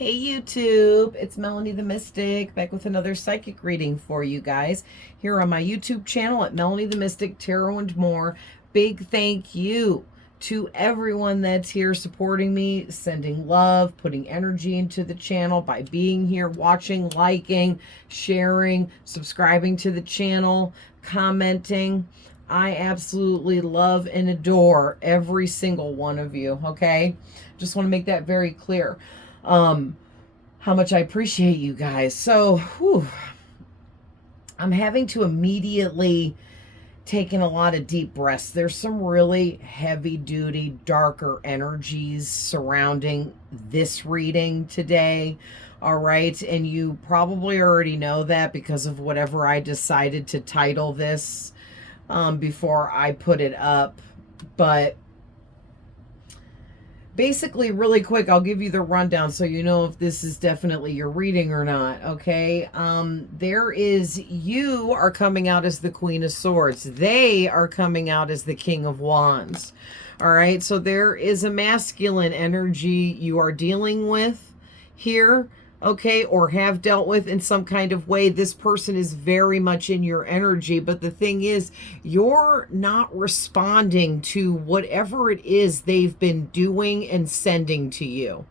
Hey YouTube, it's Melanie the Mystic back with another psychic reading for you guys here on my YouTube channel at Melanie the Mystic Tarot and More. Big thank you to everyone that's here supporting me, sending love, putting energy into the channel by being here, watching, liking, sharing, subscribing to the channel, commenting. I absolutely love and adore every single one of you, okay? Just want to make that very clear. How much I appreciate you guys. So, I'm having to immediately take in a lot of deep breaths. There's some really heavy duty, darker energies surrounding this reading today. All right. And you probably already know that because of whatever I decided to title this before I put it up. But basically, really quick, I'll give you the rundown so you know if this is definitely your reading or not, okay? You are coming out as the Queen of Swords. They are coming out as the King of Wands. All right, so there is a masculine energy you are dealing with here, okay, or have dealt with in some kind of way. This person is very much in your energy, but the thing is, you're not responding to whatever it is they've been doing and sending to you,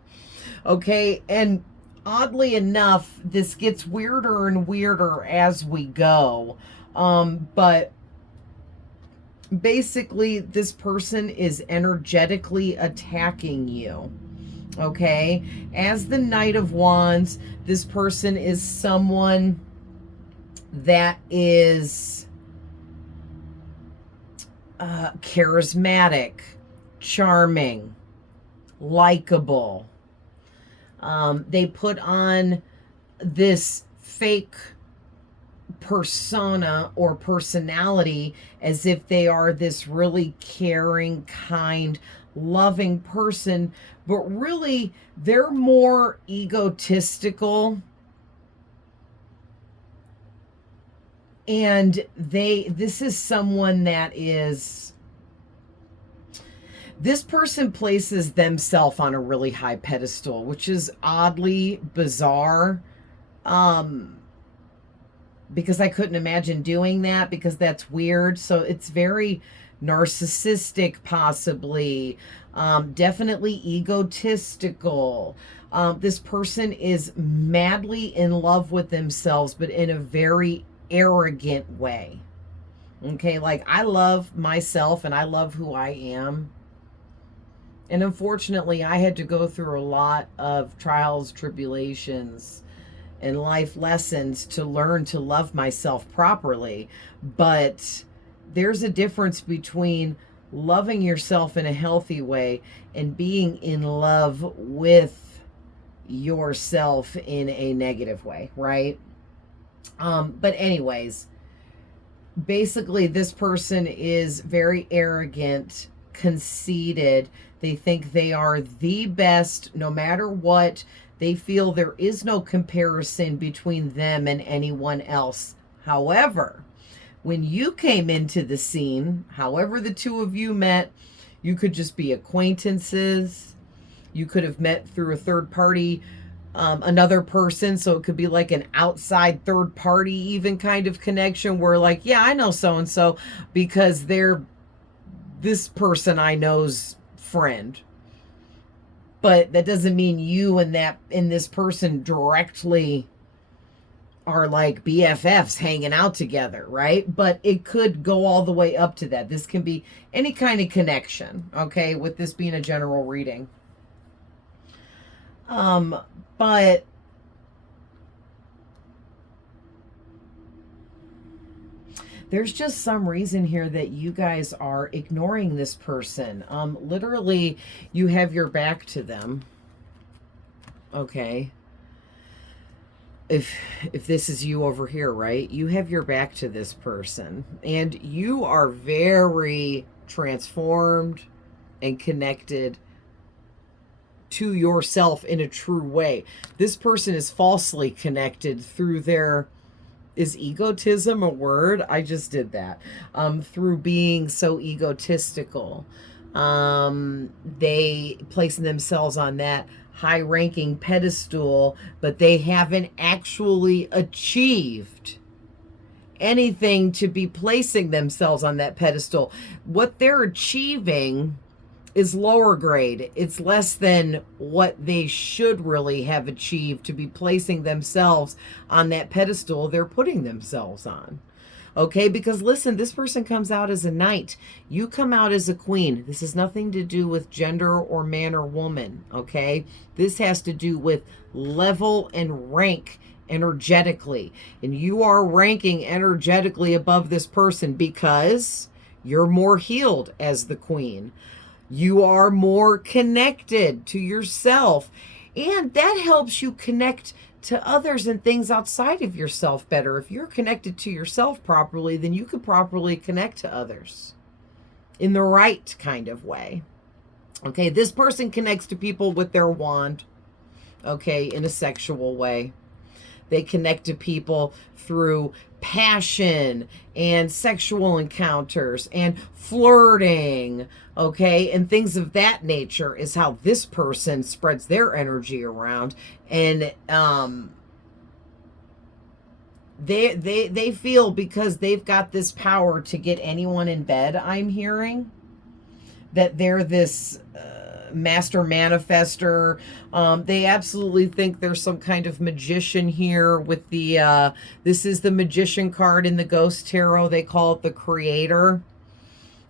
okay? And oddly enough, this gets weirder and weirder as we go, but basically, this person is energetically attacking you. Okay, as the Knight of Wands, this person is someone that is charismatic, charming, likable. They put on this fake persona or personality as if they are this really caring, kind, loving person, but really they're more egotistical, and this is someone that is, this person places themselves on a really high pedestal, which is oddly bizarre, because I couldn't imagine doing that, because that's weird. So it's very narcissistic, possibly, definitely egotistical. This person is madly in love with themselves, but in a very arrogant way. Okay, like, I love myself and I love who I am. And unfortunately, I had to go through a lot of trials, tribulations, and life lessons to learn to love myself properly. But there's a difference between loving yourself in a healthy way and being in love with yourself in a negative way, right? But anyways, basically, this person is very arrogant, conceited. They think they are the best no matter what. They feel there is no comparison between them and anyone else. However, when you came into the scene, however the two of you met, you could just be acquaintances. You could have met through a third party, another person. So it could be like an outside third party even kind of connection where, like, yeah, I know so-and-so because they're this person I know's friend. But that doesn't mean you and this person directly are like BFFs hanging out together, right? But it could go all the way up to that. This can be any kind of connection, okay, with this being a general reading. But there's just some reason here that you guys are ignoring this person. Literally, you have your back to them, okay? If this is you over here, right? You have your back to this person, and you are very transformed and connected to yourself in a true way. This person is falsely connected through their, is egotism a word? I just did that. Through being so egotistical. They placing themselves on that high-ranking pedestal, but they haven't actually achieved anything to be placing themselves on that pedestal. What they're achieving is lower grade. It's less than what they should really have achieved to be placing themselves on that pedestal they're putting themselves on. Okay, because listen, this person comes out as a knight. You come out as a queen. This has nothing to do with gender or man or woman, okay? This has to do with level and rank energetically. And you are ranking energetically above this person because you're more healed as the queen. You are more connected to yourself. And that helps you connect to others and things outside of yourself better. If you're connected to yourself properly, then you can properly connect to others in the right kind of way. Okay, this person connects to people with their wand, okay, in a sexual way. They connect to people through passion and sexual encounters and flirting, okay, and things of that nature is how this person spreads their energy around. And they feel, because they've got this power to get anyone in bed, I'm hearing, that they're this master manifestor. They absolutely think there's some kind of magician here with the this is the magician card in the Ghost Tarot. They call it the creator.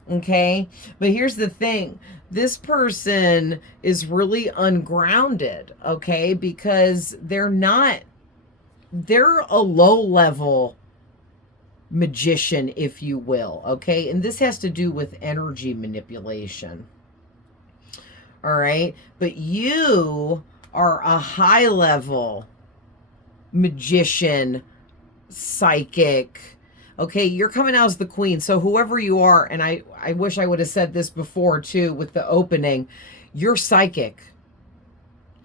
Okay, but here's the thing, this person is really ungrounded, okay, because they're a low level magician, if you will, okay, and this has to do with energy manipulation. All right, but you are a high level magician, psychic. Okay, you're coming out as the queen. So whoever you are, and I wish I would have said this before too with the opening, you're psychic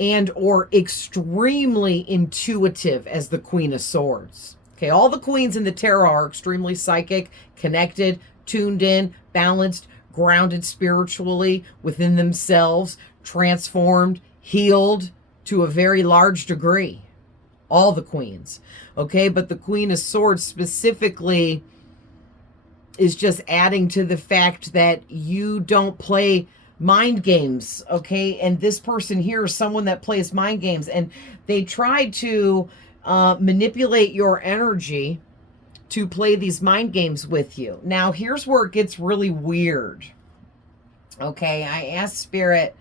and or extremely intuitive as the Queen of Swords. Okay, all the queens in the tarot are extremely psychic, connected, tuned in, balanced, grounded spiritually within themselves, transformed, healed to a very large degree. All the queens. Okay, but the Queen of Swords specifically is just adding to the fact that you don't play mind games, okay? And this person here is someone that plays mind games, and they try to manipulate your energy to play these mind games with you. Now, here's where it gets really weird. Okay, I asked Spirit,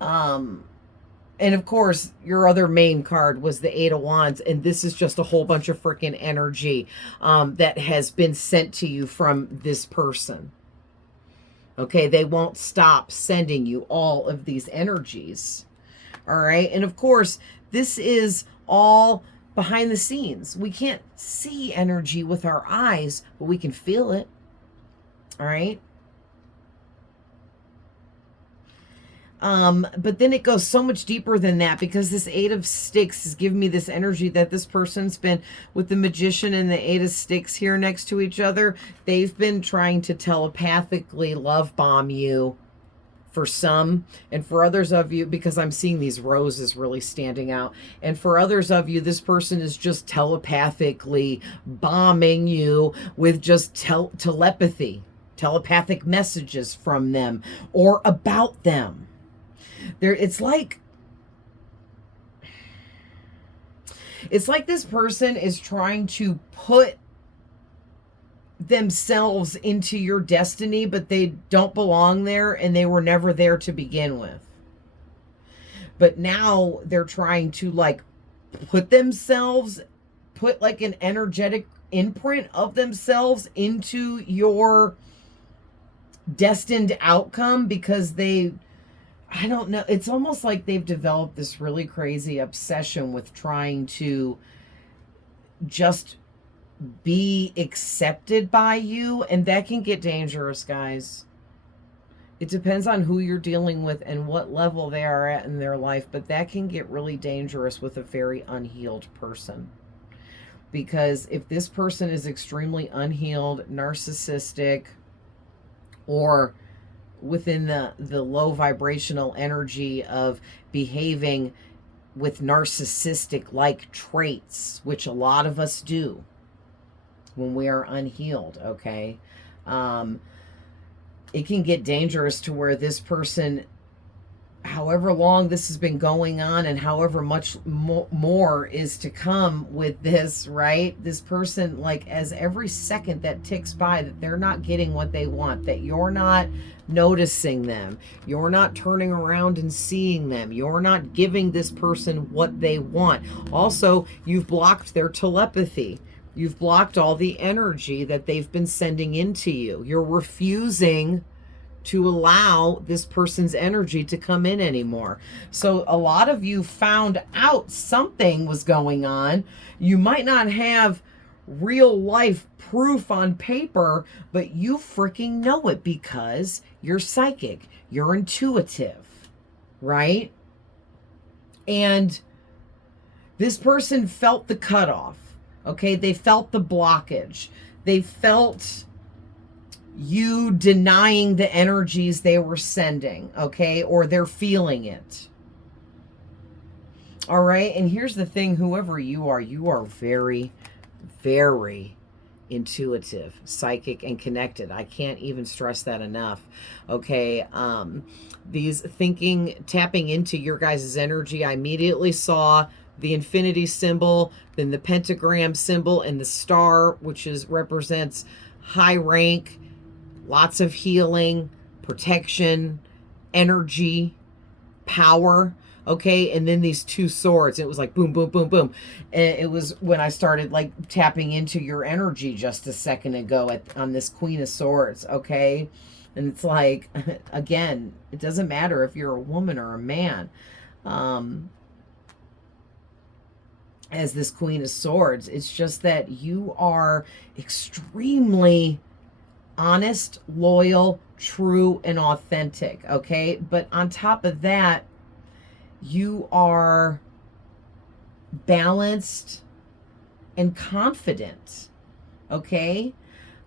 and of course, your other main card was the Eight of Wands, and this is just a whole bunch of freaking energy that has been sent to you from this person. Okay, they won't stop sending you all of these energies. All right, and of course, this is all behind the scenes. We can't see energy with our eyes, but we can feel it. All right. But then it goes so much deeper than that, because this Eight of Sticks is giving me this energy that this person's been with the Magician and the Eight of Sticks here next to each other. They've been trying to telepathically love bomb you for some, and for others of you, because I'm seeing these roses really standing out, and for others of you, this person is just telepathically bombing you with just telepathy, telepathic messages from them or about them. It's like this person is trying to put themselves into your destiny, but they don't belong there, and they were never there to begin with. But now they're trying to like put like an energetic imprint of themselves into your destined outcome, because I don't know, it's almost like they've developed this really crazy obsession with trying to just be accepted by you, and that can get dangerous, guys. It depends on who you're dealing with and what level they are at in their life, but that can get really dangerous with a very unhealed person. Because if this person is extremely unhealed, narcissistic, or within the low vibrational energy of behaving with narcissistic-like traits, which a lot of us do when we are unhealed, okay? It can get dangerous to where this person, however long this has been going on and however much more is to come with this, right? This person, like, as every second that ticks by that they're not getting what they want, that you're not noticing them, you're not turning around and seeing them, you're not giving this person what they want. Also, you've blocked their telepathy. You've blocked all the energy that they've been sending into you. You're refusing to allow this person's energy to come in anymore. So a lot of you found out something was going on. You might not have real life proof on paper, but you freaking know it because you're psychic, you're intuitive, right? And this person felt the cutoff, okay? They felt the blockage. They felt you denying the energies they were sending, okay? Or they're feeling it. All right, and here's the thing, whoever you are very, very intuitive, psychic, and connected. I can't even stress that enough, okay? These tapping into your guys' energy, I immediately saw the infinity symbol, then the pentagram symbol, and the star, which represents high rank, lots of healing, protection, energy, power, okay? And then these two swords. It was like boom, boom, boom, boom. And it was when I started like tapping into your energy just a second ago on this Queen of Swords, okay? And it's like, again, it doesn't matter if you're a woman or a man. As this Queen of Swords, it's just that you are extremely honest, loyal, true, and authentic, okay? But on top of that, you are balanced and confident, okay?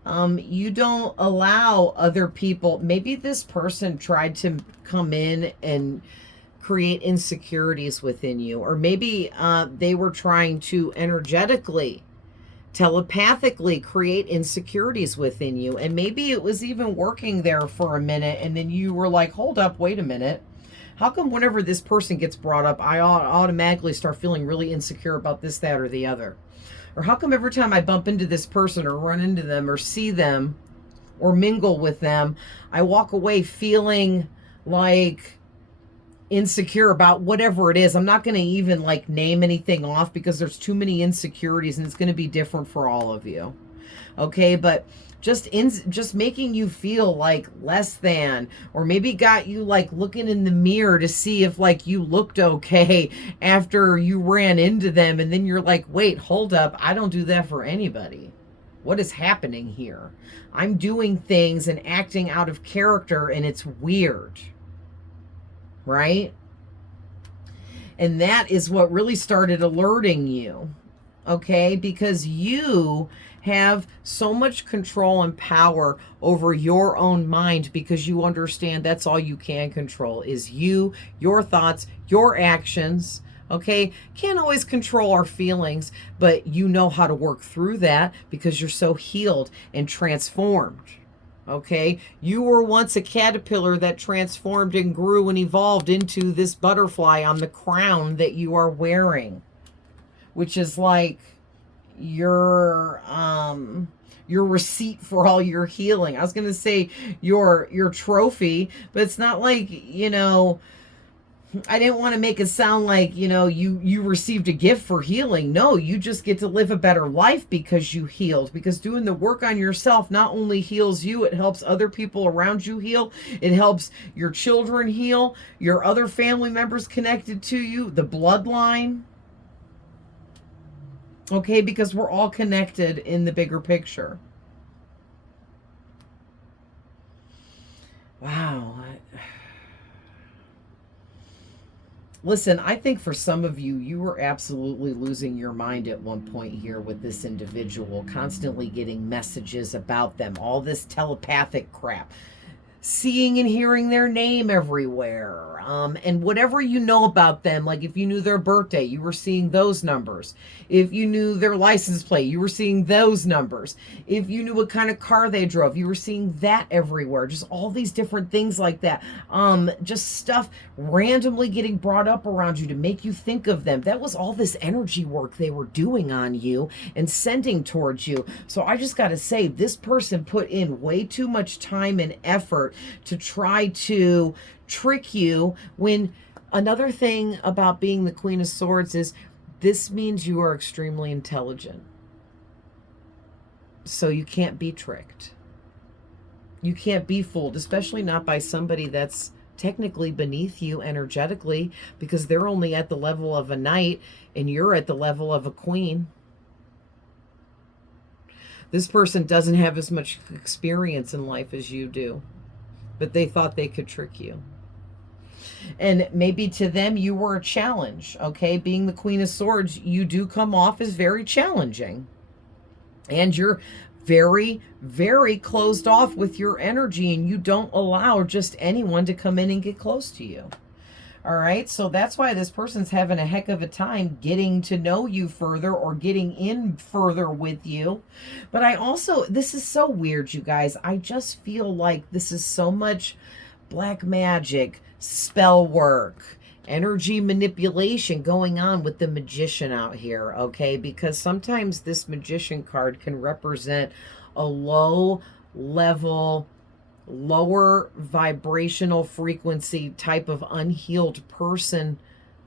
You don't allow other people, maybe this person tried to come in and create insecurities within you, or maybe they were trying to energetically, telepathically create insecurities within you, and maybe it was even working there for a minute, and then you were like, hold up, wait a minute, how come whenever this person gets brought up, I automatically start feeling really insecure about this, that, or the other? Or how come every time I bump into this person or run into them or see them or mingle with them, I walk away feeling like insecure about whatever it is? I'm not going to even like name anything off because there's too many insecurities and it's going to be different for all of you. Okay, but just making you feel like less than, or maybe got you like looking in the mirror to see if like you looked okay after you ran into them, and then you're like, wait, hold up, I don't do that for anybody. What is happening here? I'm doing things and acting out of character and it's weird. Right? And that is what really started alerting you, okay? Because you have so much control and power over your own mind, because you understand that's all you can control is you, your thoughts, your actions, okay? Can't always control our feelings, but you know how to work through that because you're so healed and transformed. Okay, you were once a caterpillar that transformed and grew and evolved into this butterfly on the crown that you are wearing, which is like your receipt for all your healing. I was going to say your trophy, but it's not like, you know, I didn't want to make it sound like, you know, you received a gift for healing. No, you just get to live a better life because you healed. Because doing the work on yourself not only heals you, it helps other people around you heal. It helps your children heal, your other family members connected to you, the bloodline. Okay, because we're all connected in the bigger picture. Wow. Listen, I think for some of you, you were absolutely losing your mind at one point here with this individual, constantly getting messages about them, all this telepathic crap, seeing and hearing their name everywhere, And whatever you know about them, like if you knew their birthday, you were seeing those numbers. If you knew their license plate, you were seeing those numbers. If you knew what kind of car they drove, you were seeing that everywhere. Just all these different things like that. Just stuff randomly getting brought up around you to make you think of them. That was all this energy work they were doing on you and sending towards you. So I just got to say, this person put in way too much time and effort to try to trick you. When another thing about being the Queen of Swords is this means you are extremely intelligent. So you can't be tricked. You can't be fooled, especially not by somebody that's technically beneath you energetically, because they're only at the level of a knight and you're at the level of a queen. This person doesn't have as much experience in life as you do, but they thought they could trick you. And maybe to them, you were a challenge, okay? Being the Queen of Swords, you do come off as very challenging. And you're very, very closed off with your energy, and you don't allow just anyone to come in and get close to you. All right, so that's why this person's having a heck of a time getting to know you further or getting in further with you. But I also, this is so weird, you guys. I just feel like this is so much black magic, spell work, energy manipulation going on with the magician out here, okay? Because sometimes this magician card can represent a low level, lower vibrational frequency type of unhealed person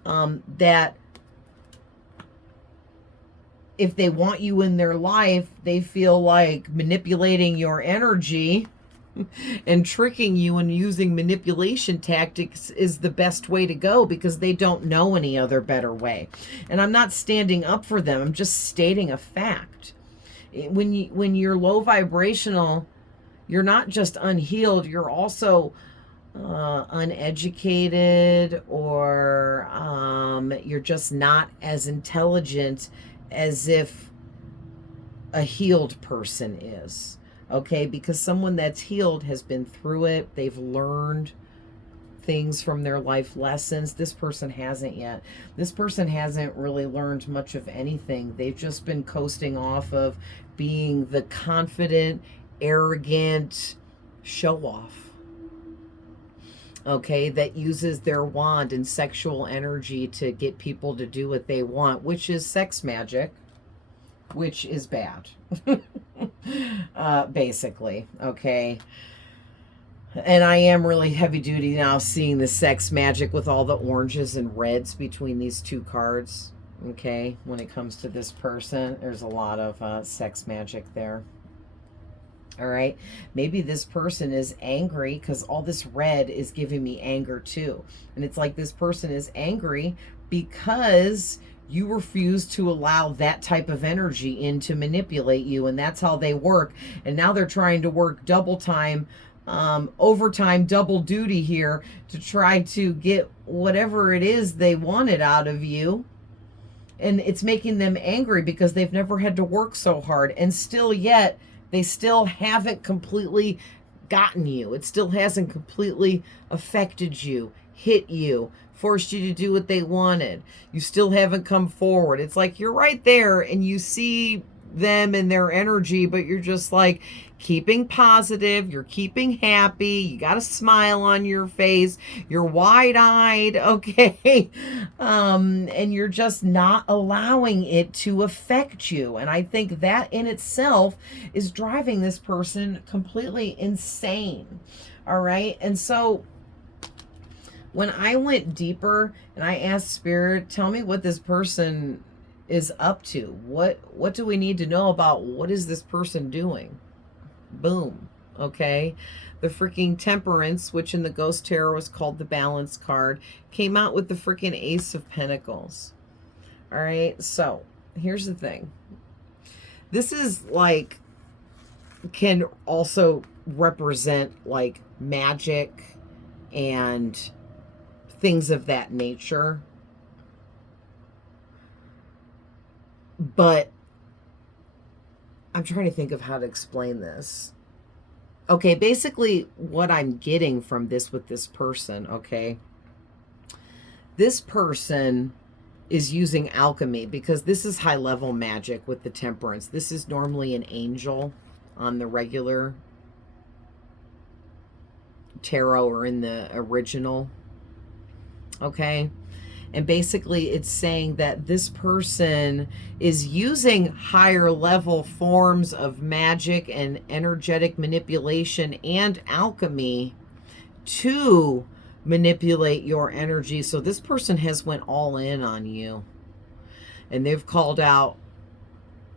that if they want you in their life, they feel like manipulating your energy and tricking you and using manipulation tactics is the best way to go, because they don't know any other better way. And I'm not standing up for them. I'm just stating a fact. When you're low vibrational, you're not just unhealed, you're also uneducated, or you're just not as intelligent as if a healed person is. Okay, because someone that's healed has been through it. They've learned things from their life lessons. This person hasn't yet. This person hasn't really learned much of anything. They've just been coasting off of being the confident, arrogant show-off. Okay, that uses their wand and sexual energy to get people to do what they want, which is sex magic, which is bad. Basically, okay. And I am really heavy duty now seeing the sex magic with all the oranges and reds between these two cards, okay. When it comes to this person, there's a lot of sex magic there. All right, maybe this person is angry because all this red is giving me anger too. And it's like this person is angry because you refuse to allow that type of energy in to manipulate you, and that's how they work. And now they're trying to work double time, overtime, double duty here to try to get whatever it is they wanted out of you. And it's making them angry because they've never had to work so hard, and still yet they still haven't completely gotten you. It still hasn't completely affected you, hit you, forced you to do what they wanted. You still haven't come forward. It's like you're right there and you see them and their energy, but you're just like keeping positive, you're keeping happy, you got a smile on your face, you're wide-eyed, okay? And you're just not allowing it to affect you. And I think that in itself is driving this person completely insane. All right? And so when I went deeper and I asked Spirit, tell me what this person is up to. What do we need to know about what is this person doing? Boom. Okay. The freaking Temperance, which in the Ghost Tarot was called the Balance card, came out with the freaking Ace of Pentacles. All right. So here's the thing. This is like, can also represent like magic and things of that nature. But I'm trying to think of how to explain this. Okay, basically what I'm getting from this with this person, okay, This person is using alchemy because this is high level magic with the temperance. This is normally an angel on the regular tarot or in the original. Okay. And basically it's saying that this person is using higher level forms of magic and energetic manipulation and alchemy to manipulate your energy. So this person has went all in on you, and they've called out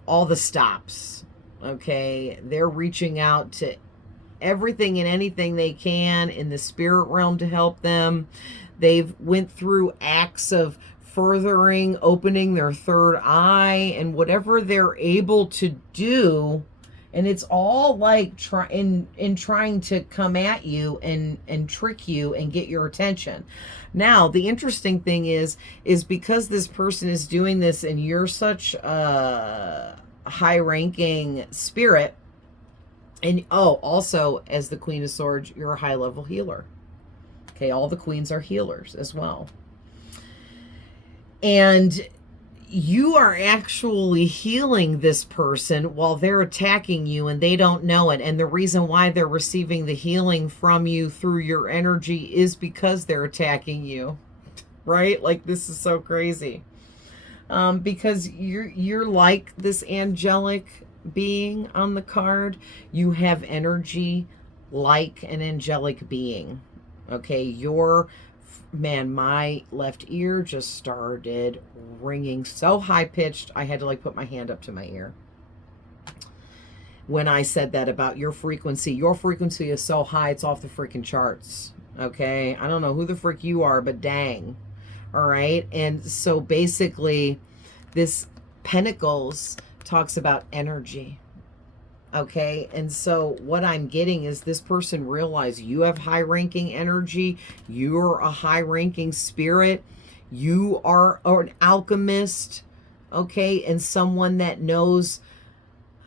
all the stops. Okay. They're reaching out to everything and anything they can in the spirit realm to help them. They've went through acts of furthering, opening their third eye and whatever they're able to do. And it's all like trying to come at you and trick you and get your attention. Now, the interesting thing is because this person is doing this and you're such a high-ranking spirit, and also as the Queen of Swords, you're a high-level healer. Okay, all the queens are healers as well. And you are actually healing this person while they're attacking you and they don't know it. And the reason why they're receiving the healing from you through your energy is because they're attacking you, right? Like, this is so crazy. Because you're like this angelic being on the card. You have energy like an angelic being. Okay, man, my left ear just started ringing so high-pitched, I had to like put my hand up to my ear. When I said that about your frequency is so high, it's off the freaking charts. Okay, I don't know who the frick you are, but dang. All right, and so basically, this Pentacles talks about energy. Okay, and so what I'm getting is this person realized you have high-ranking energy. You're a high-ranking spirit. You are an alchemist, okay, and someone that knows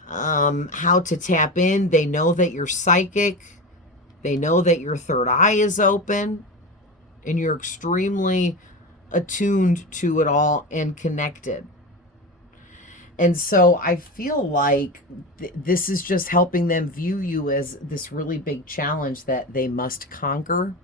how to tap in. They know that you're psychic. They know that your third eye is open, and you're extremely attuned to it all and connected. And so I feel like this is just helping them view you as this really big challenge that they must conquer.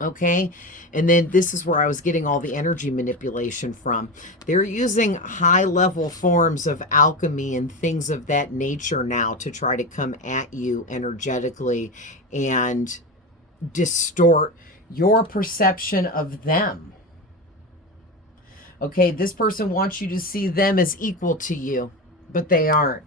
Okay. And then this is where I was getting all the energy manipulation from. They're using high level forms of alchemy and things of that nature now to try to come at you energetically and distort your perception of them. Okay, this person wants you to see them as equal to you, but they aren't.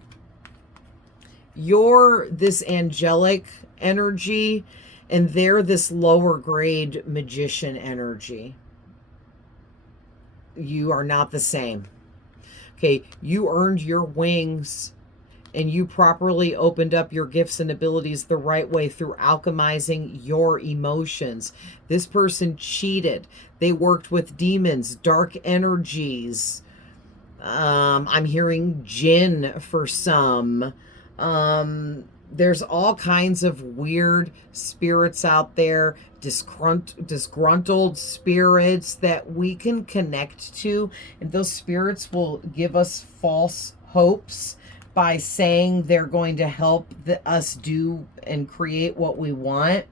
You're this angelic energy, and they're this lower grade magician energy. You are not the same. Okay, you earned your wings, and you properly opened up your gifts and abilities the right way through alchemizing your emotions. This person cheated. They worked with demons, dark energies. I'm hearing jinn for some. There's all kinds of weird spirits out there, disgruntled spirits that we can connect to. And those spirits will give us false hopes by saying they're going to help us do and create what we want.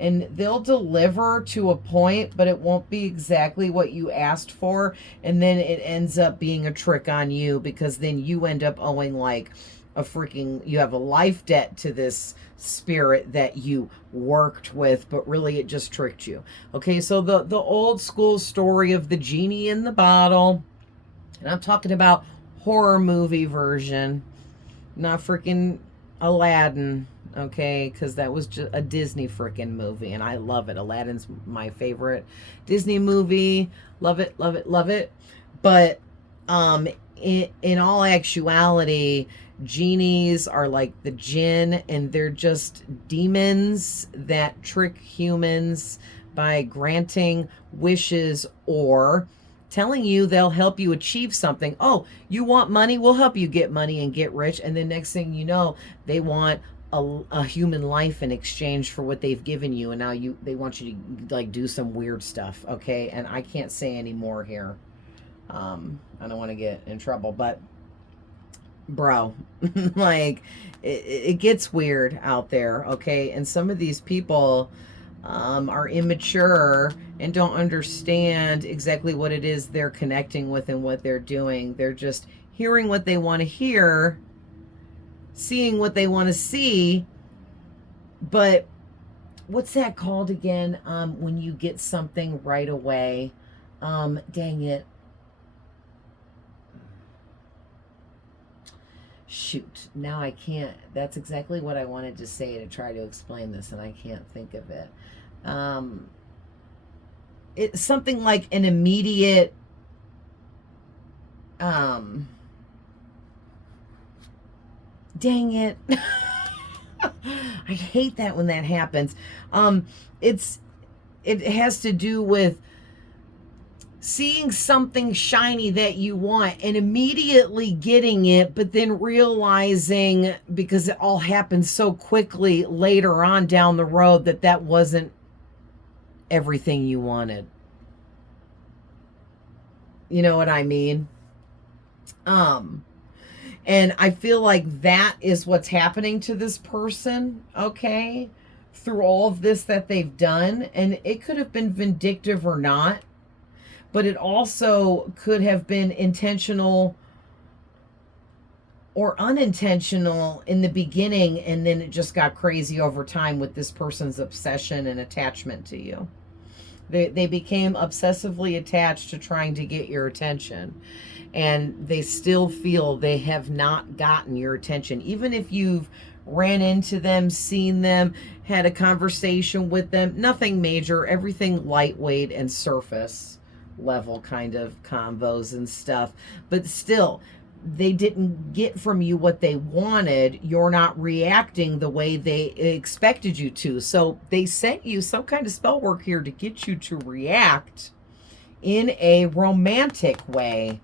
And they'll deliver to a point, but it won't be exactly what you asked for. And then it ends up being a trick on you, because then you end up owing like you have a life debt to this spirit that you worked with, but really it just tricked you. Okay, so the old school story of the genie in the bottle, and I'm talking about horror movie version, not freaking Aladdin, okay, because that was just a Disney freaking movie, and I love it. Aladdin's my favorite Disney movie. Love it, love it, love it. But in all actuality, genies are like the jinn, and they're just demons that trick humans by granting wishes or telling you they'll help you achieve something. Oh, you want money? We'll help you get money and get rich. And then next thing you know, they want a human life in exchange for what they've given you, and now they want you to like do some weird stuff, okay? And I can't say any more here. I don't want to get in trouble, but bro, like it gets weird out there, okay? And some of these people are immature and don't understand exactly what it is they're connecting with and what they're doing. They're just hearing what they want to hear, seeing what they want to see. But what's that called again? When you get something right away. Dang it. Shoot, now I can't. That's exactly what I wanted to say to try to explain this, and I can't think of it. It's something like an immediate dang it. I hate that when that happens. It has to do with seeing something shiny that you want and immediately getting it, but then realizing, because it all happens so quickly later on down the road, that that wasn't everything you wanted. You know what I mean? And I feel like that is what's happening to this person, okay, through all of this that they've done. And it could have been vindictive or not, but it also could have been intentional or unintentional in the beginning, and then it just got crazy over time with this person's obsession and attachment to you. They became obsessively attached to trying to get your attention, and they still feel they have not gotten your attention. Even if you've ran into them, seen them, had a conversation with them, nothing major, everything lightweight and surface level kind of convos and stuff, but still they didn't get from you what they wanted. You're not reacting the way they expected you to, so they sent you some kind of spell work here to get you to react in a romantic way,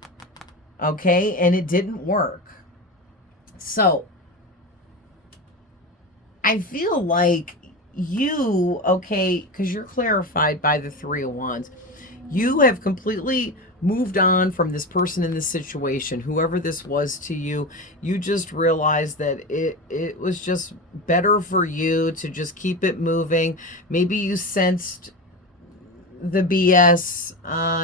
okay? And it didn't work. So I feel like you, okay, because you're clarified by the Three of Wands, you have completely moved on from this person in this situation, whoever this was to you. You just realized that it was just better for you to just keep it moving. Maybe you sensed the BS,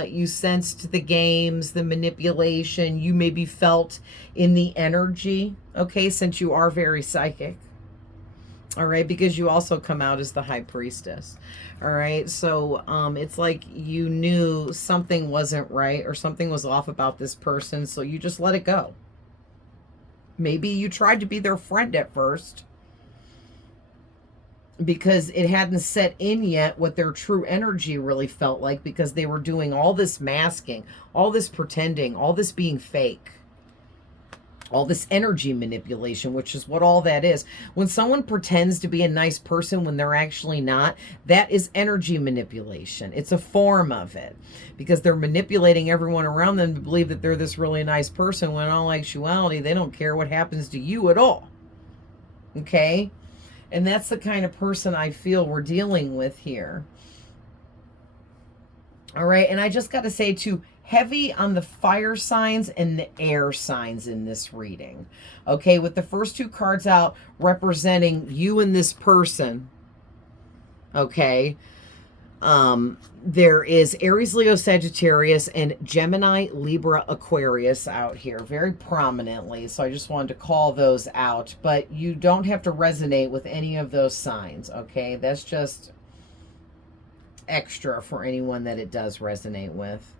you sensed the games, the manipulation, you maybe felt in the energy, okay, since you are very psychic. All right, because you also come out as the High Priestess. All right, so it's like you knew something wasn't right or something was off about this person, so you just let it go. Maybe you tried to be their friend at first because it hadn't set in yet what their true energy really felt like, because they were doing all this masking, all this pretending, all this being fake. All this energy manipulation, which is what all that is. When someone pretends to be a nice person when they're actually not, that is energy manipulation. It's a form of it, because they're manipulating everyone around them to believe that they're this really nice person, when in all actuality, they don't care what happens to you at all. Okay? And that's the kind of person I feel we're dealing with here. All right, and I just got to say too, heavy on the fire signs and the air signs in this reading. Okay, with the first two cards out representing you and this person. Okay, there is Aries, Leo, Sagittarius, and Gemini, Libra, Aquarius out here very prominently. So I just wanted to call those out, but you don't have to resonate with any of those signs. Okay, that's just extra for anyone that it does resonate with.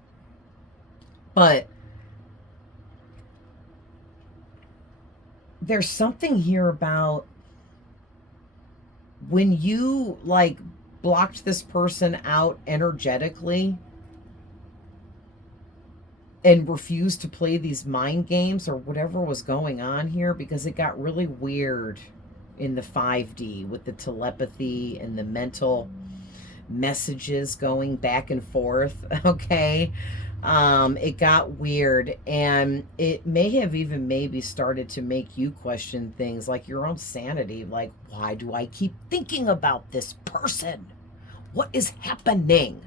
But there's something here about when you like blocked this person out energetically and refused to play these mind games or whatever was going on here, because it got really weird in the 5D with the telepathy and the mental messages going back and forth. Okay. It got weird, and it may have even maybe started to make you question things like your own sanity. Like, why do I keep thinking about this person? What is happening?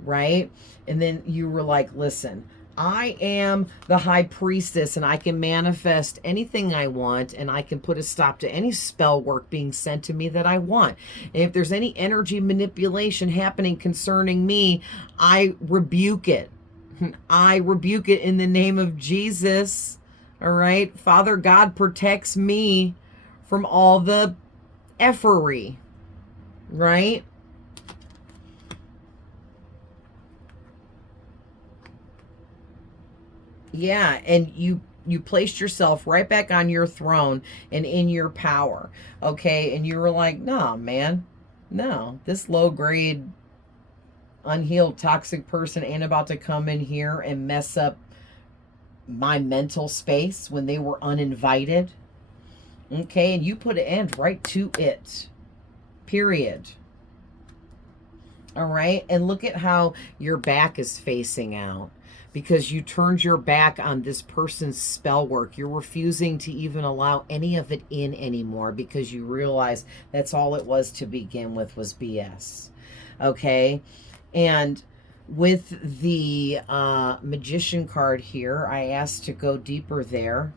Right? And then you were like, listen, I am the high priestess and I can manifest anything I want, and I can put a stop to any spell work being sent to me that I want. And if there's any energy manipulation happening concerning me, I rebuke it. I rebuke it in the name of Jesus. All right. Father God protects me from all the effery. Right? Yeah, and you placed yourself right back on your throne and in your power. Okay? And you were like, "No, man. No. This low grade unhealed toxic person ain't about to come in here and mess up my mental space when they were uninvited." Okay? And you put an end right to it. Period. All right? And look at how your back is facing out, because you turned your back on this person's spell work. You're refusing to even allow any of it in anymore, because you realize that's all it was to begin with, was BS. Okay? And with the Magician card here, I asked to go deeper there,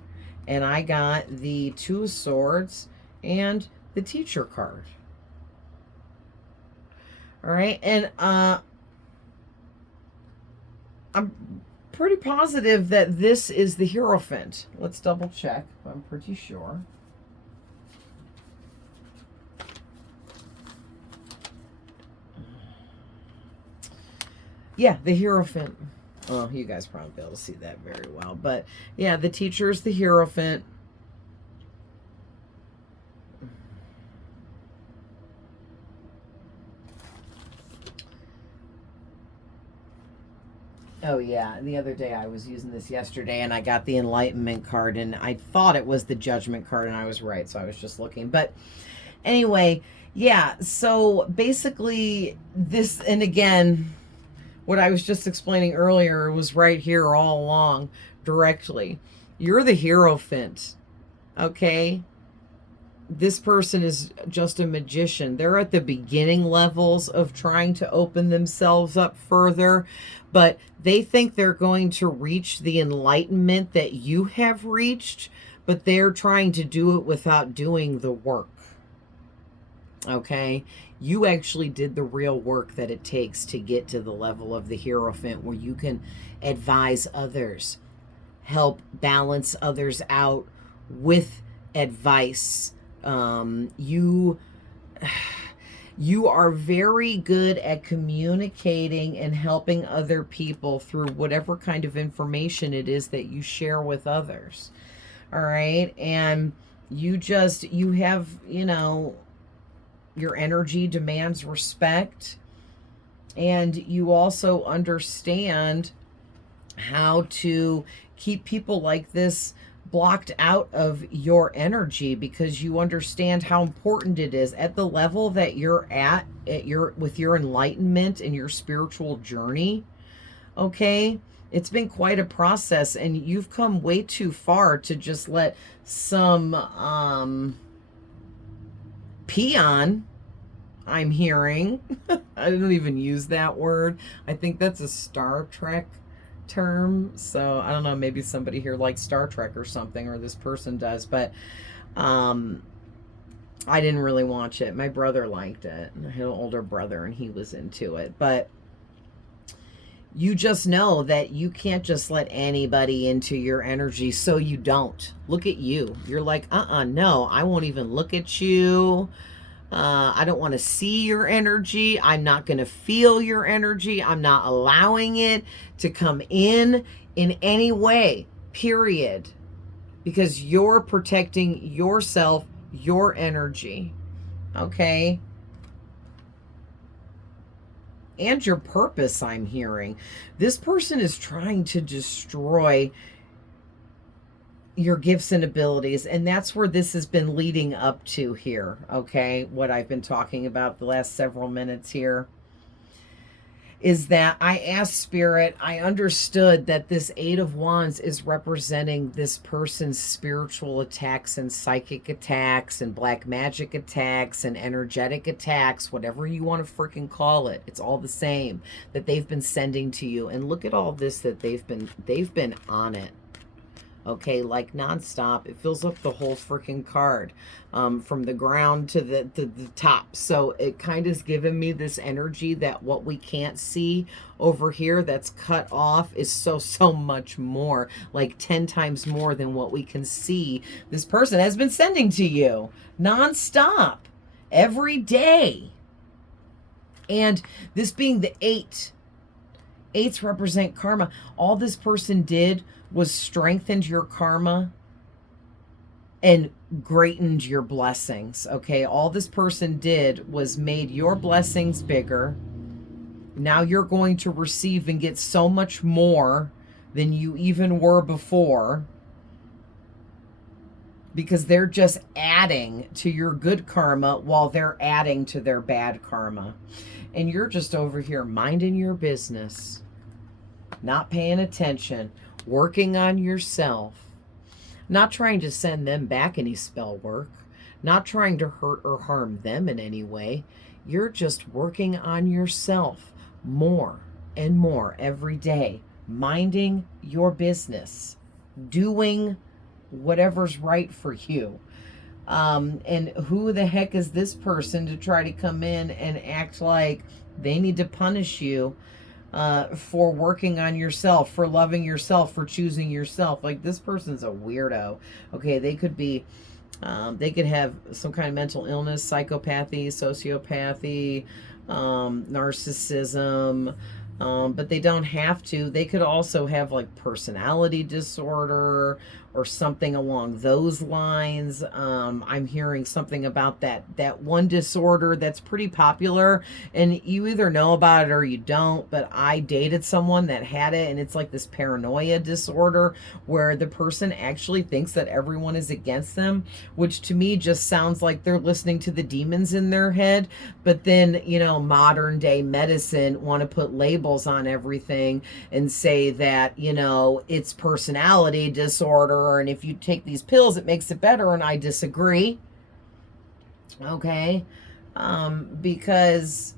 and I got the Two of Swords and the Teacher card. All right? And I'm pretty positive that this is the Hierophant. Let's double check. I'm pretty sure. Yeah, the Hierophant. Oh, you guys probably be able to see that very well. But yeah, the Teacher is the Hierophant. Oh yeah, the other day I was using this yesterday, and I got the Enlightenment card, and I thought it was the Judgment card, and I was right, so I was just looking. But anyway, yeah, so basically this, and again, what I was just explaining earlier was right here all along, directly. You're the Hierophant, okay? This person is just a magician. They're at the beginning levels of trying to open themselves up further, but they think they're going to reach the enlightenment that you have reached, but they're trying to do it without doing the work. Okay? You actually did the real work that it takes to get to the level of the Hierophant, where you can advise others, help balance others out with advice. You are very good at communicating and helping other people through whatever kind of information it is that you share with others. All right? And you have, your energy demands respect, and you also understand how to keep people like this blocked out of your energy, because you understand how important it is at the level that you're at with your enlightenment and your spiritual journey. Okay? It's been quite a process, and you've come way too far to just let some peon, I'm hearing. I don't even use that word. I think that's a Star Trek term. So I don't know, maybe somebody here likes Star Trek or something, or this person does, but I didn't really watch it. My brother liked it. I had an older brother and he was into it. But you just know that you can't just let anybody into your energy, so you don't. Look at you. You're like, no, I won't even look at you. I don't want to see your energy. I'm not going to feel your energy. I'm not allowing it to come in any way, period. Because you're protecting yourself, your energy, okay? And your purpose, I'm hearing. This person is trying to destroy your gifts and abilities, and that's where this has been leading up to here, okay? What I've been talking about the last several minutes here. is that I asked Spirit, I understood that this Eight of Wands is representing this person's spiritual attacks and psychic attacks and black magic attacks and energetic attacks, whatever you want to freaking call it. It's all the same that they've been sending to you. And look at all this that they've been on it. Okay, like nonstop. It fills up the whole freaking card, from the ground to the top. So it kind of is giving me this energy that what we can't see over here that's cut off is so much more, like 10 times more than what we can see. This person has been sending to you nonstop every day. And this being the 8. 8s represent karma. All this person did was strengthened your karma and greatened your blessings. Okay, all this person did was made your blessings bigger. Now you're going to receive and get so much more than you even were before, because they're just adding to your good karma while they're adding to their bad karma. And you're just over here minding your business, not paying attention, working on yourself, not trying to send them back any spell work, not trying to hurt or harm them in any way. You're just working on yourself more and more every day, minding your business, doing whatever's right for you. And who the heck is this person to try to come in and act like they need to punish you for working on yourself, for loving yourself, for choosing yourself? Like, this person's a weirdo. Okay, they could be, they could have some kind of mental illness, psychopathy, sociopathy, narcissism, but they don't have to. They could also have like personality disorder or something along those lines. I'm hearing something about that one disorder that's pretty popular, and you either know about it or you don't, but I dated someone that had it, and it's like this paranoia disorder where the person actually thinks that everyone is against them, which to me just sounds like they're listening to the demons in their head. But then, you know, modern day medicine want to put labels on everything and say that, you know, it's personality disorder, and if you take these pills it makes it better. And I disagree. Okay, because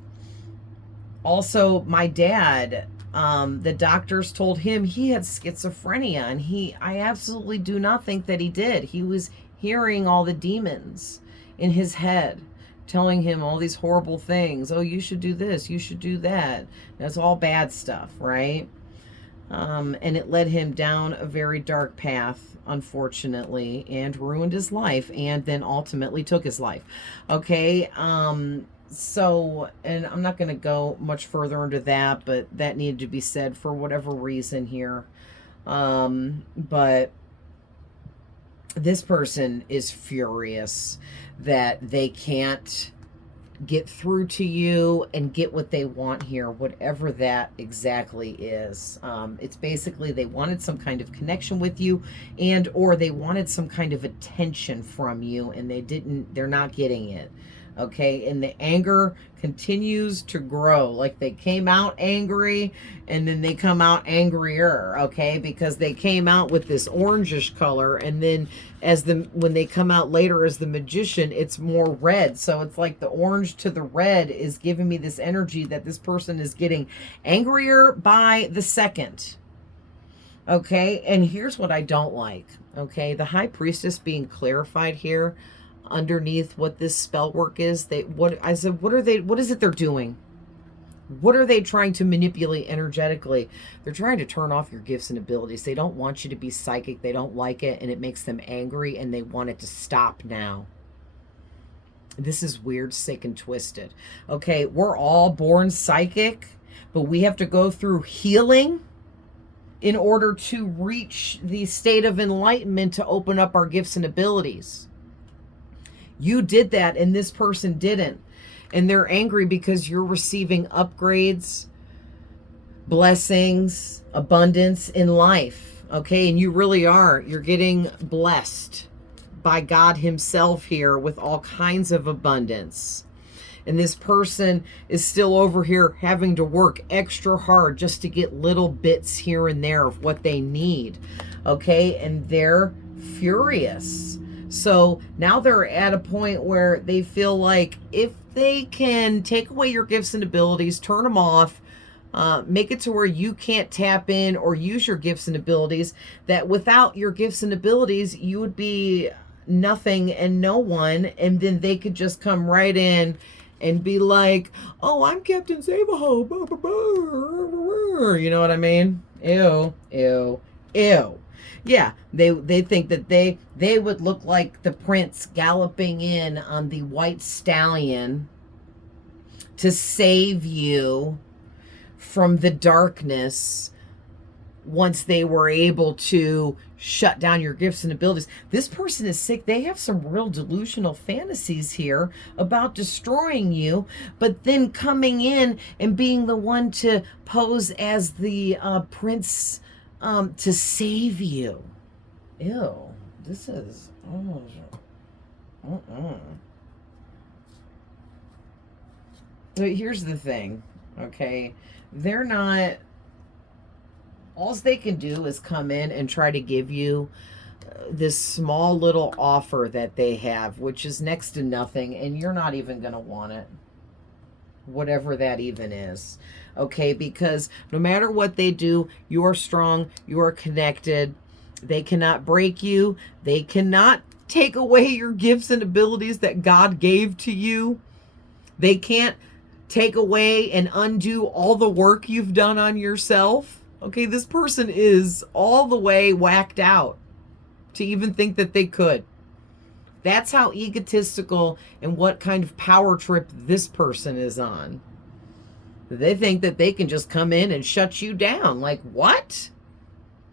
also my dad, the doctors told him he had schizophrenia, and I absolutely do not think that he did. He was hearing all the demons in his head telling him all these horrible things. Oh, you should do this, you should do that. That's all bad stuff, right? And it led him down a very dark path, unfortunately, and ruined his life, and then ultimately took his life. Okay, so, and I'm not going to go much further into that, but that needed to be said for whatever reason here. But this person is furious that they can't get through to you and get what they want here, whatever that exactly is. It's basically they wanted some kind of connection with you, and or they wanted some kind of attention from you, and they're not getting it. Okay, and the anger continues to grow. Like, they came out angry and then they come out angrier, okay, because they came out with this orangish color, and then when they come out later as the Magician, it's more red. So it's like the orange to the red is giving me this energy that this person is getting angrier by the second. Okay, and here's what I don't like. Okay, the High Priestess being clarified here underneath what this spell work is. What is it they're doing? What are they trying to manipulate energetically? They're trying to turn off your gifts and abilities. They don't want you to be psychic. They don't like it, and it makes them angry, and they want it to stop now. This is weird, sick, and twisted. Okay, we're all born psychic, but we have to go through healing in order to reach the state of enlightenment to open up our gifts and abilities. You did that, and this person didn't. And they're angry because you're receiving upgrades, blessings, abundance in life. Okay, and you really are. You're getting blessed by God himself here with all kinds of abundance. And this person is still over here having to work extra hard just to get little bits here and there of what they need. Okay, and they're furious. So now they're at a point where they feel like if they can take away your gifts and abilities, turn them off, make it to where you can't tap in or use your gifts and abilities, that without your gifts and abilities, you would be nothing and no one. And then they could just come right in and be like, oh, I'm Captain Save-A-Ho. You know what I mean? Ew, ew, ew. Yeah, they think that they would look like the prince galloping in on the white stallion to save you from the darkness once they were able to shut down your gifts and abilities. This person is sick. They have some real delusional fantasies here about destroying you, but then coming in and being the one to pose as the prince to save you. Ew, this is But here's the thing, okay? They're not, all they can do is come in and try to give you this small little offer that they have, which is next to nothing, and you're not even going to want it. Whatever that even is. Okay, because no matter what they do, you are strong, you are connected. They cannot break you. They cannot take away your gifts and abilities that God gave to you. They can't take away and undo all the work you've done on yourself. Okay, this person is all the way whacked out to even think that they could. That's how egotistical and what kind of power trip this person is on. They think that they can just come in and shut you down. Like, what?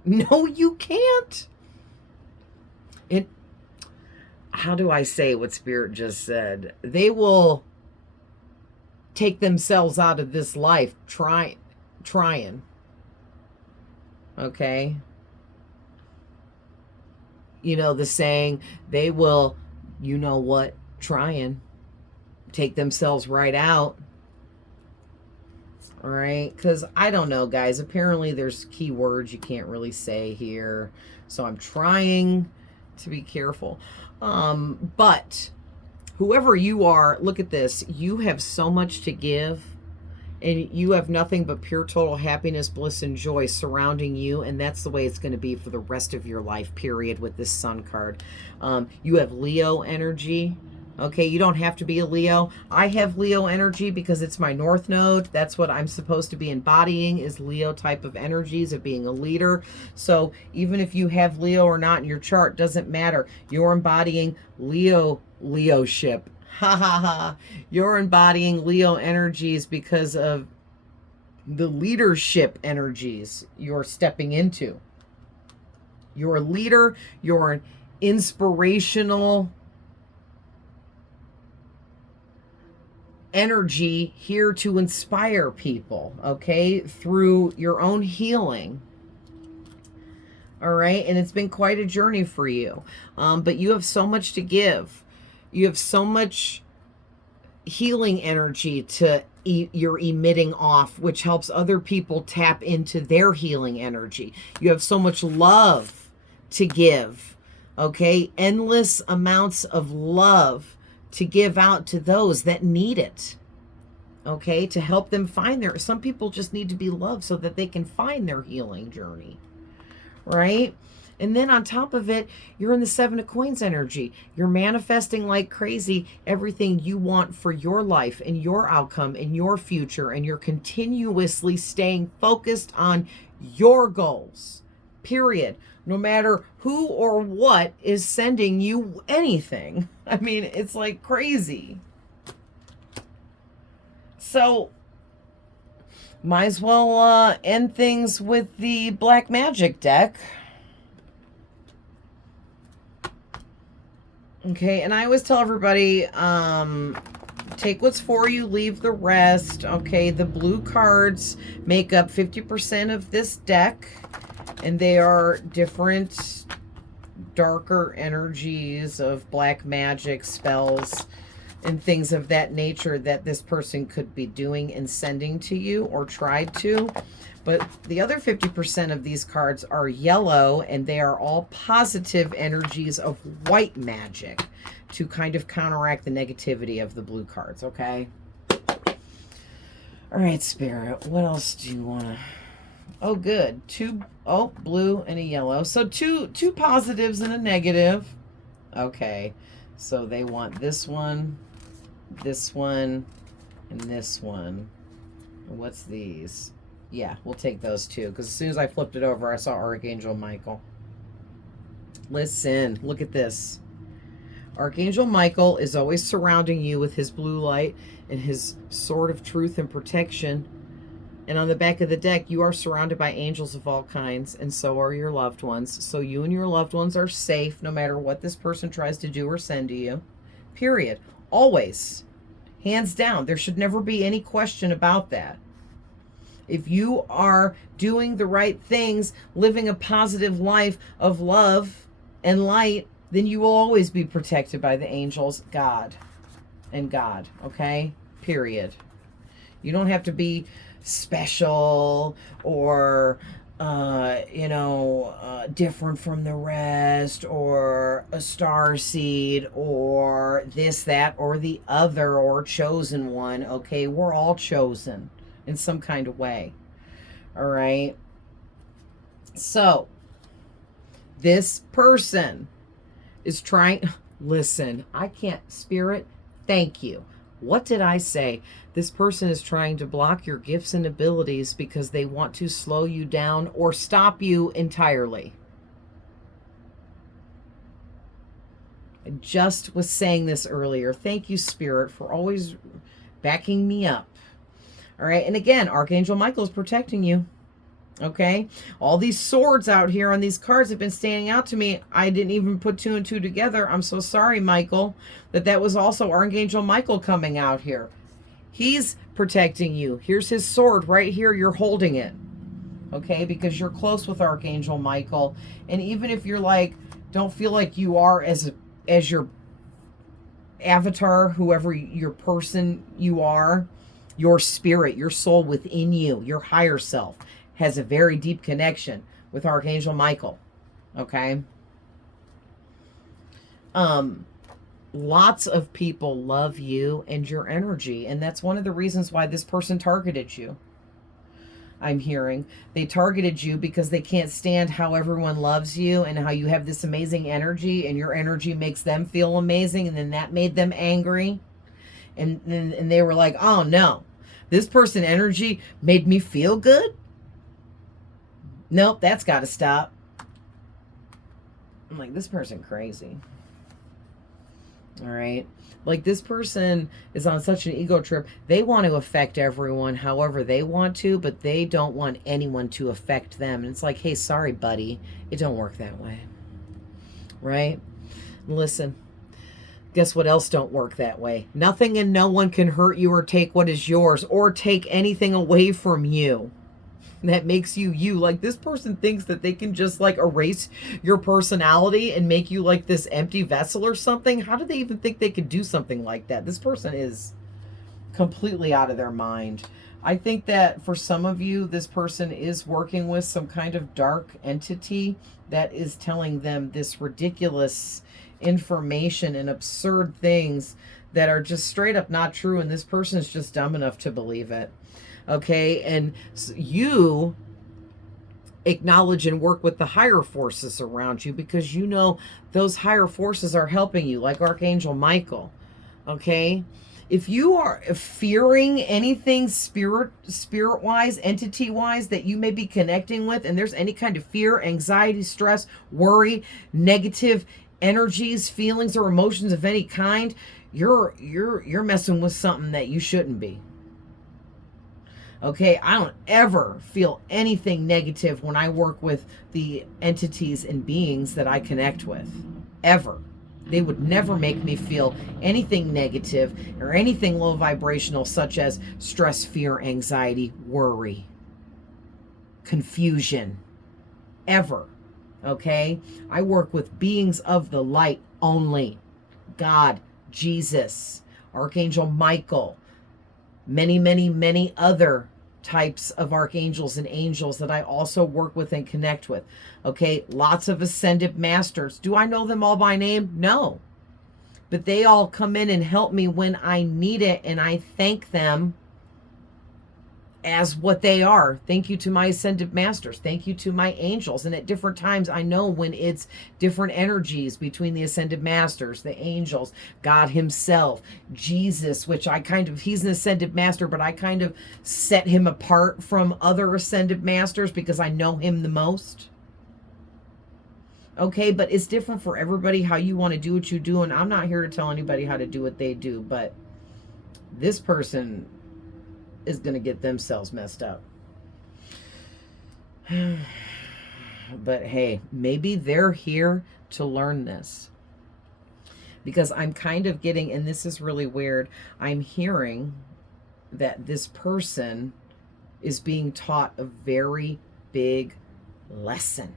No, you can't. And how do I say what Spirit just said? They will take themselves out of this life trying. Okay? You know the saying, they will, you know what, trying. Take themselves right out. All right, because I don't know, guys. Apparently there's keywords you can't really say here. So I'm trying to be careful. But whoever you are, look at this. You have so much to give. And you have nothing but pure total happiness, bliss, and joy surrounding you. And that's the way it's going to be for the rest of your life, period, with this Sun card. You have Leo energy. Okay, you don't have to be a Leo. I have Leo energy because it's my North Node. That's what I'm supposed to be embodying, is Leo type of energies of being a leader. So even if you have Leo or not in your chart, doesn't matter. You're embodying Leoship. Ha ha ha. You're embodying Leo energies because of the leadership energies you're stepping into. You're a leader. You're an inspirational energy here to inspire people, okay, through your own healing. All right, and it's been quite a journey for you, but you have so much to give. You have so much healing energy to you're emitting off, which helps other people tap into their healing energy. You have so much love to give, okay, endless amounts of love to give out to those that need it, okay, to help them find their, some people just need to be loved so that they can find their healing journey, right? And then on top of it, you're in the Seven of Coins energy. You're manifesting like crazy everything you want for your life and your outcome and your future, and you're continuously staying focused on your goals, period. No matter who or what is sending you anything. I mean, it's like crazy. So, might as well end things with the Black Magic deck. Okay, and I always tell everybody, take what's for you, leave the rest. Okay, the blue cards make up 50% of this deck. And they are different darker energies of black magic spells and things of that nature that this person could be doing and sending to you or tried to. But the other 50% of these cards are yellow, and they are all positive energies of white magic to kind of counteract the negativity of the blue cards, okay? All right, Spirit, what else do you want to... Oh, good. Blue and a yellow. So two positives and a negative. Okay, so they want this one, and this one. What's these? Yeah, we'll take those two, because as soon as I flipped it over, I saw Archangel Michael. Listen, look at this. Archangel Michael is always surrounding you with his blue light and his sword of truth and protection. And on the back of the deck, you are surrounded by angels of all kinds, and so are your loved ones. So you and your loved ones are safe no matter what this person tries to do or send to you. Period. Always. Hands down. There should never be any question about that. If you are doing the right things, living a positive life of love and light, then you will always be protected by the angels, God, and God, okay? Period. You don't have to be special or, different from the rest, or a star seed, or this, that, or the other, or chosen one, okay? We're all chosen in some kind of way, all right? So, this person is trying... Listen, I can't... Spirit, thank you. What did I say? This person is trying to block your gifts and abilities because they want to slow you down or stop you entirely. I just was saying this earlier. Thank you, Spirit, for always backing me up. All right, and again, Archangel Michael is protecting you. Okay, all these swords out here on these cards have been standing out to me. I didn't even put two and two together. I'm so sorry, Michael, that was also Archangel Michael coming out here. He's protecting you. Here's his sword right here. You're holding it, okay, because you're close with Archangel Michael. And even if you're like, don't feel like you are as your avatar, whoever your person you are, your spirit, your soul within you, your higher self, has a very deep connection with Archangel Michael, okay? Lots of people love you and your energy, and that's one of the reasons why this person targeted you. I'm hearing they targeted you because they can't stand how everyone loves you and how you have this amazing energy, and your energy makes them feel amazing, and then that made them angry, and they were like, oh no, this person energy made me feel good. Nope, that's got to stop. I'm like, this person crazy. All right. Like, this person is on such an ego trip. They want to affect everyone however they want to, but they don't want anyone to affect them. And it's like, hey, sorry, buddy. It don't work that way. Right? Listen, guess what else don't work that way? Nothing and no one can hurt you or take what is yours or take anything away from you that makes you you. Like, this person thinks that they can just like erase your personality and make you like this empty vessel or something. How do they even think they could do something like that? This person is completely out of their mind. I think that for some of you, this person is working with some kind of dark entity that is telling them this ridiculous information and absurd things that are just straight up not true, and this person is just dumb enough to believe it. Okay, and you acknowledge and work with the higher forces around you because you know those higher forces are helping you, like Archangel Michael. Okay, if you are fearing anything spirit-wise, entity-wise that you may be connecting with, and there's any kind of fear, anxiety, stress, worry, negative energies, feelings, or emotions of any kind, you're messing with something that you shouldn't be. Okay, I don't ever feel anything negative when I work with the entities and beings that I connect with. Ever. They would never make me feel anything negative or anything low vibrational, such as stress, fear, anxiety, worry, confusion. Ever. Okay? I work with beings of the light only. God, Jesus, Archangel Michael, many, many, many other types of archangels and angels that I also work with and connect with. Okay, lots of ascended masters. Do I know them all by name? No. But they all come in and help me when I need it, and I thank them as what they are. Thank you to my ascended masters. Thank you to my angels. And at different times, I know when it's different energies between the ascended masters, the angels, God himself, Jesus, which he's an ascended master, but I kind of set him apart from other ascended masters because I know him the most. Okay, but it's different for everybody how you want to do what you do. And I'm not here to tell anybody how to do what they do, but this person is going to get themselves messed up. But hey, maybe they're here to learn this. Because I'm kind of getting, and this is really weird, I'm hearing that this person is being taught a very big lesson.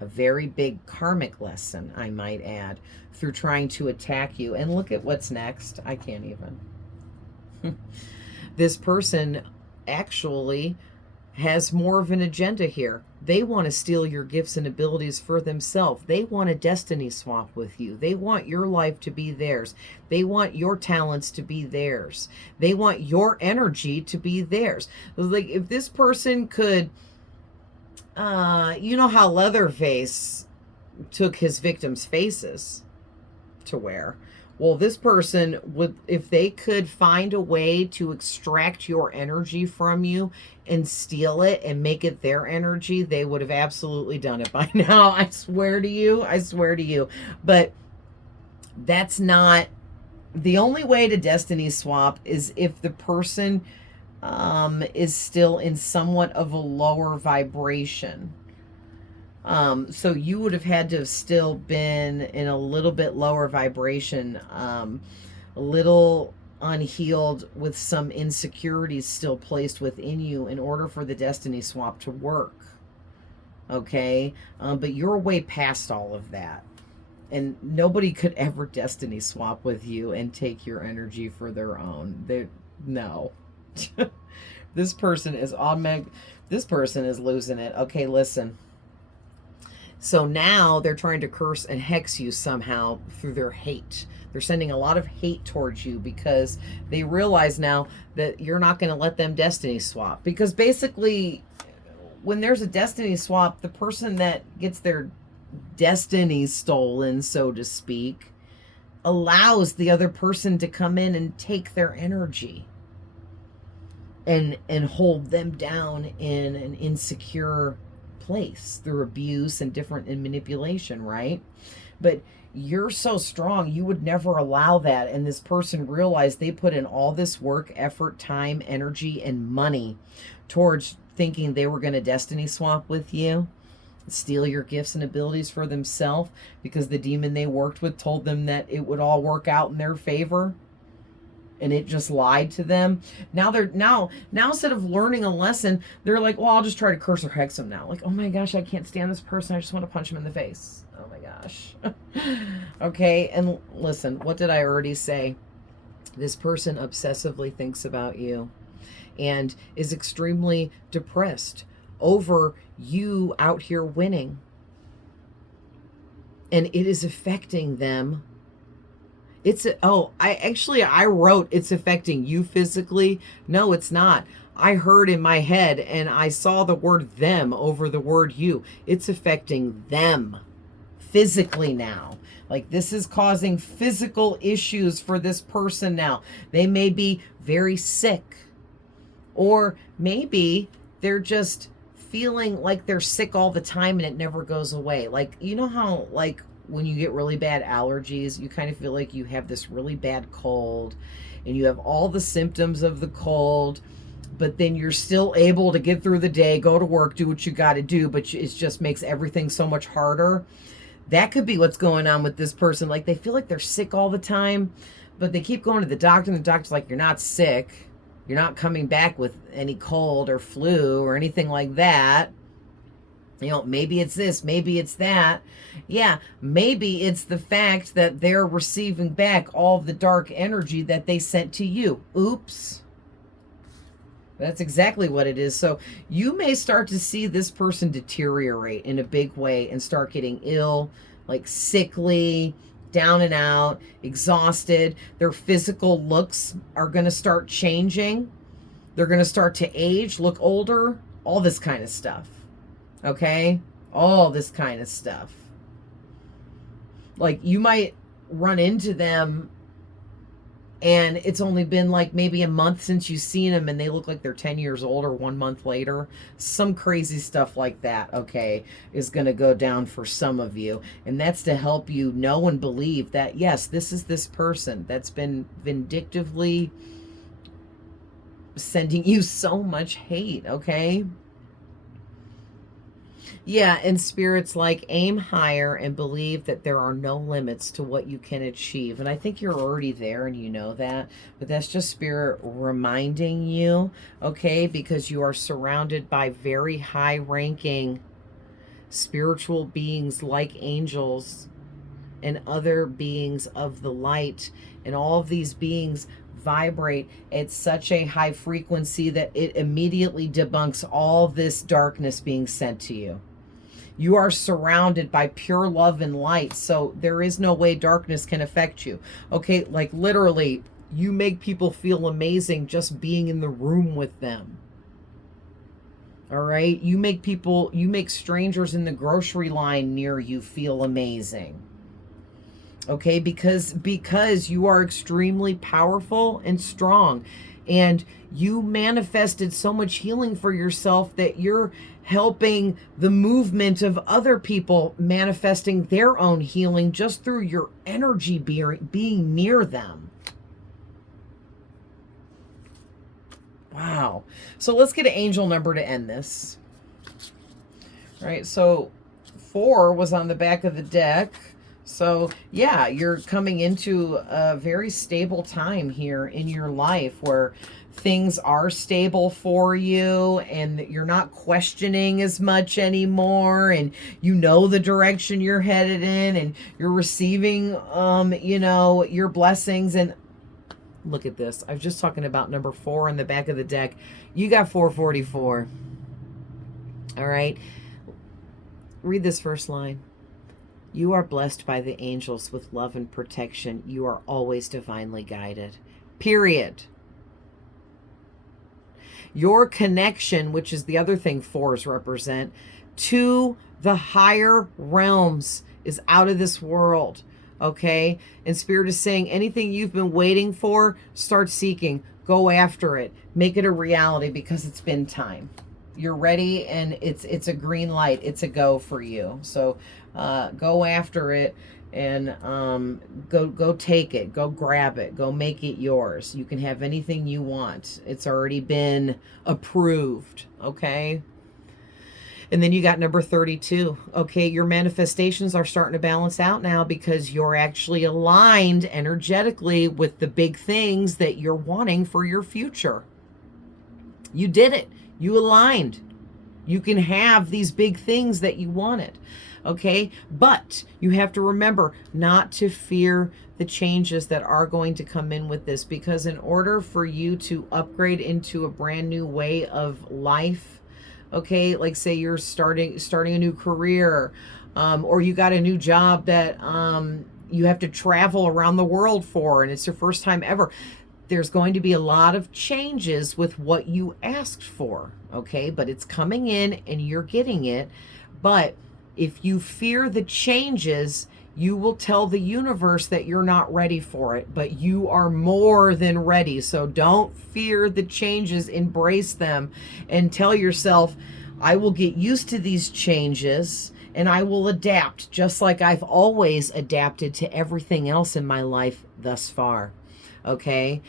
A very big karmic lesson, I might add, through trying to attack you. And look at what's next. I can't even. This person actually has more of an agenda here. They want to steal your gifts and abilities for themselves. They want a destiny swap with you. They want your life to be theirs. They want your talents to be theirs. They want your energy to be theirs. Like if this person could, you know how Leatherface took his victims' faces to wear? Well, this person would, if they could find a way to extract your energy from you and steal it and make it their energy, they would have absolutely done it by now. I swear to you. I swear to you. But that's not the only way to destiny swap is if the person is still in somewhat of a lower vibration. So you would have had to have still been in a little bit lower vibration, a little unhealed with some insecurities still placed within you in order for the destiny swap to work. Okay. But you're way past all of that. And nobody could ever destiny swap with you and take your energy for their own. No. This person is this person is losing it. Okay, listen. So now they're trying to curse and hex you somehow through their hate. They're sending a lot of hate towards you because they realize now that you're not going to let them destiny swap. Because basically, when there's a destiny swap, the person that gets their destiny stolen, so to speak, allows the other person to come in and take their energy and hold them down in an insecure place through abuse and manipulation, right? But you're so strong, you would never allow that. And this person realized they put in all this work, effort, time, energy, and money towards thinking they were going to destiny swap with you, steal your gifts and abilities for themselves because the demon they worked with told them that it would all work out in their favor. And it just lied to them. Now now instead of learning a lesson, they're like, well, I'll just try to curse or hex them now. Like, oh my gosh, I can't stand this person. I just want to punch him in the face. Oh my gosh. Okay, and listen, what did I already say? This person obsessively thinks about you and is extremely depressed over you out here winning. And it is affecting them. I wrote it's affecting you physically. No, it's not. I heard in my head and I saw the word them over the word you. It's affecting them physically now. Like this is causing physical issues for this person now. They may be very sick, or maybe they're just feeling like they're sick all the time and it never goes away. Like, you know how like when you get really bad allergies, you kind of feel like you have this really bad cold and you have all the symptoms of the cold, but then you're still able to get through the day, go to work, do what you got to do, but it just makes everything so much harder. That could be what's going on with this person. Like they feel like they're sick all the time, but they keep going to the doctor and the doctor's like, you're not sick. You're not coming back with any cold or flu or anything like that. Maybe it's this, maybe it's that. Yeah, maybe it's the fact that they're receiving back all the dark energy that they sent to you. Oops. That's exactly what it is. So you may start to see this person deteriorate in a big way and start getting ill, like sickly, down and out, exhausted. Their physical looks are going to start changing. They're going to start to age, look older, all this kind of stuff. Okay? All this kind of stuff. Like you might run into them and it's only been like maybe a month since you've seen them and they look like they're 10 years old or 1 month later. Some crazy stuff like that, okay, is going to go down for some of you. And that's to help you know and believe that, yes, this is this person that's been vindictively sending you so much hate, okay? Yeah, and Spirit's like, aim higher and believe that there are no limits to what you can achieve. And I think you're already there and you know that. But that's just Spirit reminding you, okay? Because you are surrounded by very high-ranking spiritual beings like angels and other beings of the light. And all of these beings vibrate at such a high frequency that it immediately debunks all this darkness being sent to you. You are surrounded by pure love and light, so there is no way darkness can affect you. Okay, like literally, you make people feel amazing just being in the room with them. All right, you make strangers in the grocery line near you feel amazing. Okay, because you are extremely powerful and strong, and you manifested so much healing for yourself that you're helping the movement of other people manifesting their own healing just through your energy being near them. Wow. So let's get an angel number to end this. All right, so 4 was on the back of the deck. So yeah, you're coming into a very stable time here in your life where things are stable for you and you're not questioning as much anymore, and you know the direction you're headed in, and you're receiving your blessings. And look at this. I was just talking about number 4 in the back of the deck. You got 444. All right. Read this first line. You are blessed by the angels with love and protection. You are always divinely guided. Period. Your connection, which is the other thing 4s represent, to the higher realms is out of this world. Okay? And Spirit is saying anything you've been waiting for, start seeking. Go after it. Make it a reality because it's been time. You're ready and it's a green light. It's a go for you. So go after it and go take it. Go grab it. Go make it yours. You can have anything you want. It's already been approved. Okay? And then you got number 32. Okay, your manifestations are starting to balance out now because you're actually aligned energetically with the big things that you're wanting for your future. You did it. You aligned. You can have these big things that you wanted. Okay, but you have to remember not to fear the changes that are going to come in with this, because in order for you to upgrade into a brand new way of life, okay, like say you're starting a new career, or you got a new job that you have to travel around the world for, and it's your first time ever, there's going to be a lot of changes with what you asked for, okay? But it's coming in and you're getting it. But if you fear the changes, you will tell the universe that you're not ready for it, but you are more than ready. So don't fear the changes, embrace them, and tell yourself, I will get used to these changes and I will adapt just like I've always adapted to everything else in my life thus far. Okay,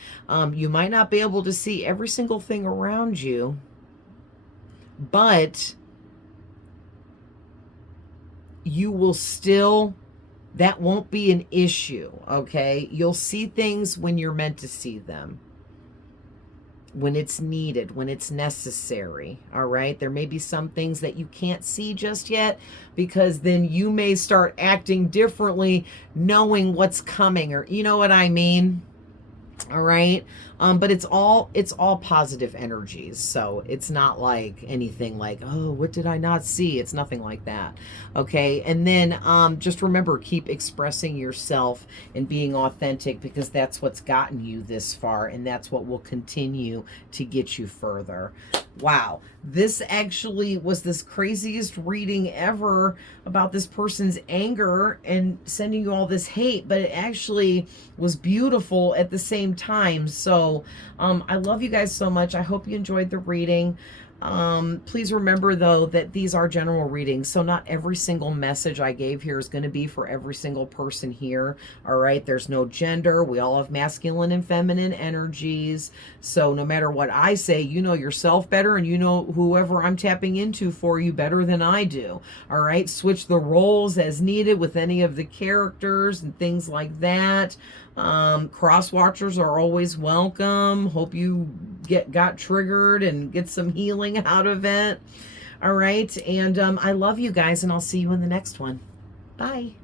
you might not be able to see every single thing around you, but you will still, that won't be an issue, okay? You'll see things when you're meant to see them. when it's needed, when it's necessary. All right. There may be some things that you can't see just yet, because then you may start acting differently, knowing what's coming, or you know what I mean? All right. But it's all positive energies. So it's not like anything like, oh, what did I not see? It's nothing like that. Okay. And then just remember, keep expressing yourself and being authentic, because that's what's gotten you this far, and that's what will continue to get you further. Wow. This actually was this craziest reading ever about this person's anger and sending you all this hate, but it actually was beautiful at the same time. So I love you guys so much. I hope you enjoyed the reading. Please remember, though, that these are general readings, so not every single message I gave here is going to be for every single person here. All right, there's no gender. We all have masculine and feminine energies, so no matter what I say, you know yourself better, and you know whoever I'm tapping into for you better than I do. All right, switch the roles as needed with any of the characters and things like that. Cross watchers are always welcome. Hope you got triggered and get some healing out of it. All right. And I love you guys, and I'll see you in the next one. Bye.